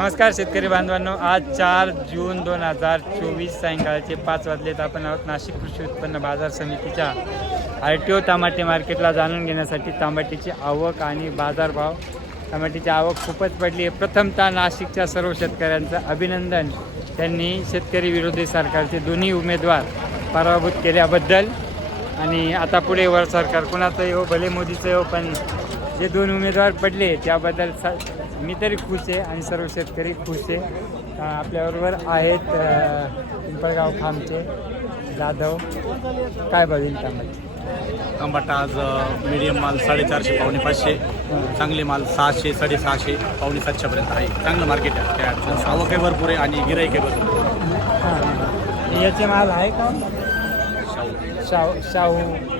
नमस्कार शेतकरी बांधवांनो आज चार जून दोन हजार चोवीस सायंकाळचे पाच वाजलेत आपण आहोत नाशिक कृषी उत्पन्न बाजार समितीच्या आय टी हो ओ तमाटे मार्केटला जाणून घेण्यासाठी तमाट्याची आवक आणि बाजारभाव तमाट्याची आवक खूपच पडली आहे प्रथमतः नाशिकच्या सर्व शेतकऱ्यांचं अभिनंदन त्यांनी शेतकरी विरोधी सरकारचे दोन्ही उमेदवार पराभूत केल्याबद्दल आणि आता पुढे वर सरकार कुणाचं येऊ भले मोदीचं येऊ पण जे दोन उमेदवार पडले त्याबद्दल स मी तरी खुश आहे आणि सर्व शेतकरी खुश आहे आपल्याबरोबर आहेत पिंपळगाव खामचे जाधव काय ताम बघेल त्यामध्ये कंबाटा आज मिडियम माल साडेचारशे पावणे पाचशे चांगले माल सहाशे साडेसहाशे पावणे सातशेपर्यंत आहे चांगलं मार्केट आहे भरपूर आहे आणि भरपूर याचे माल आहे का शाहू शाहू शाहू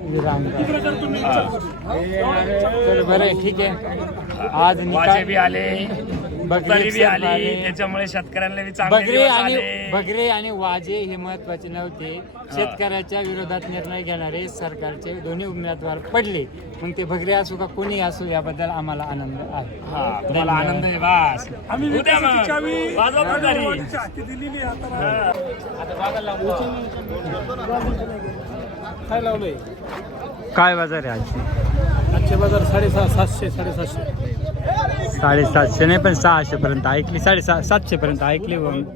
बरं ठीक आहे आज वाजे भी आले बकरी भी आली त्याच्यामुळे शेतकऱ्यांनी भी चांगली बकरी आणि भगरे आणि वाजे हे महत्त्वाचे नव्हते शेतकऱ्याच्या विरोधात निर्णय घेणारे सरकारचे दोन्ही उमेदवार पडले मग ते भगरे असो का कोणी असो याबद्दल आम्हाला आनंद आहे हा आनंद आहे बस आम्ही वाजा बकरी काय बाजार आहे आजची आजचे बाजार साडेसहा सातशे साडेसातशे साडेसातशे नाही पण सहाशे पर्यंत ऐकली साडेसहा सातशे पर्यंत ऐकली बघून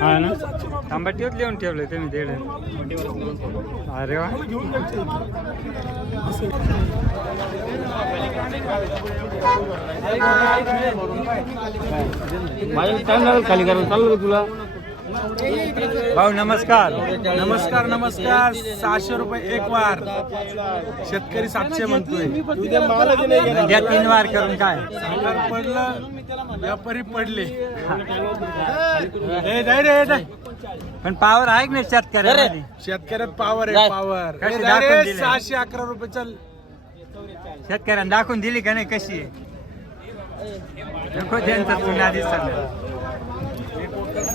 हा ना तांबाटीवर लिहून ठेवलं ते मी देड अरे वा माझ्या चालणार खाली करायला चाललो तुला भाऊ नमस्कार नमस्कार नमस्कार सहाशे रुपये एक वार शेतकरी सातशे म्हणतोय तीन वार करून काय पडलं व्यापारी पडले पण पावर आहे की नाही शेतकऱ्या शेतकऱ्यात पावर आहे पावर सहाशे अकरा रुपये शेतकऱ्याने दाखवून दिली का नाही कशी तुम्ही आधी चालू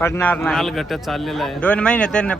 पढारट आहे दोन महिने